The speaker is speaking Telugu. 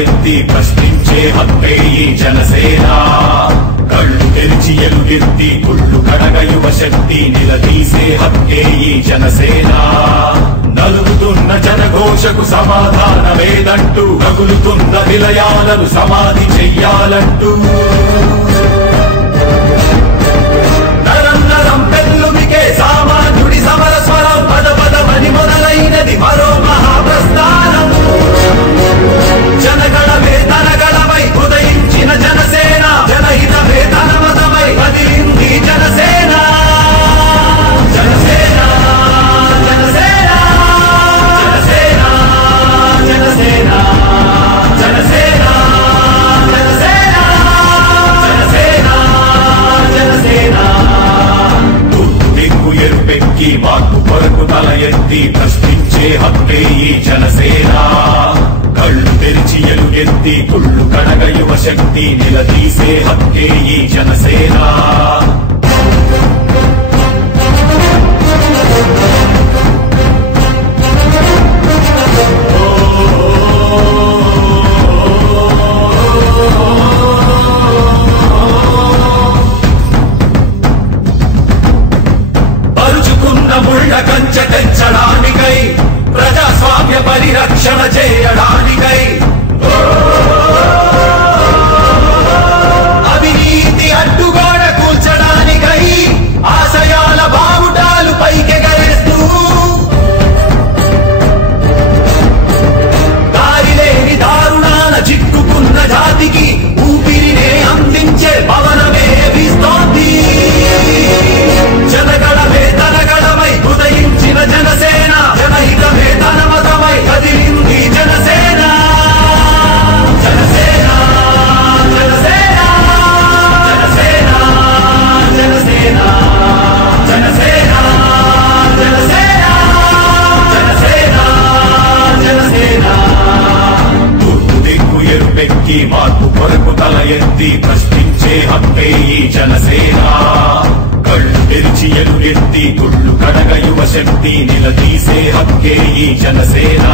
ఎత్తి ప్రశ్నించే హక్కే ఈ జనసేన. కళ్ళు తెరిచి ఎలుగెత్తి కుళ్ళు కడగ యువ శక్తి నిలదీసే హక్కే ఈ జనసేన. నలుగుతున్న జనఘోషకు సమాధానమేదంటూ రగులుతున్న విలయాలను సమాధి చెయ్యాలంటూ నరం నరం పెళ్ళుమికే సామాన్యుడి సమర స్వరం పద పదమని మొదలైనది మరో మహాప్రస్థానం. జనగణమే తనగణమై ఉదయించిన జనసేన, జనహితమే తన మతమై కదిలింది జనసేన. జనసేన జనసేన జనసేన జనసేన జనసేన జనసేన జనసేన జనసేన. తూర్పు దిక్కు ఎరుపెక్కి మార్పు కొరకు తల ఎత్తి ప్రశ్నించే హక్కే ఈ జనసేన. కళ్ళు తెరిచి ఎలుగెత్తి కుళ్ళు కడగ యువ శక్తి నిలదీసే హక్కే ఈ జనసేన. పరుచుకున్న ముళ్ళ కంచె తెచ్చడానికై, ప్రజాస్వామ్య పరిరక్షణ చేయడానికై, అవినీతి అడ్డుగోడ కూల్చడానికై, ఆశయాల బావుటాలు పైకెగరేస్తూ దారిలేని దారుణాల చిక్కుకున్న జాతికి ఊపిరినే అందించే పవనమే వీస్తోంది. జనగణమే తనగణమై ఉదయించిన జనసేన, జనహితమే తన మతమై కదిలింది జనసేన. జనసేన జనసేన జనసేన జనసేన జనసేన జనసేన జనసేన జనసేన. తూర్పు దిక్కు ఎరుపెక్కి మార్పు కొరకు తల ఎత్తి ప్రశ్నించే హక్కే ఈ జనసేన. కళ్ళు తెరిచి ఎలుగెత్తి కుళ్ళు కడగ యువ శక్తి నిలదీసే హక్కే ఈ జనసేన.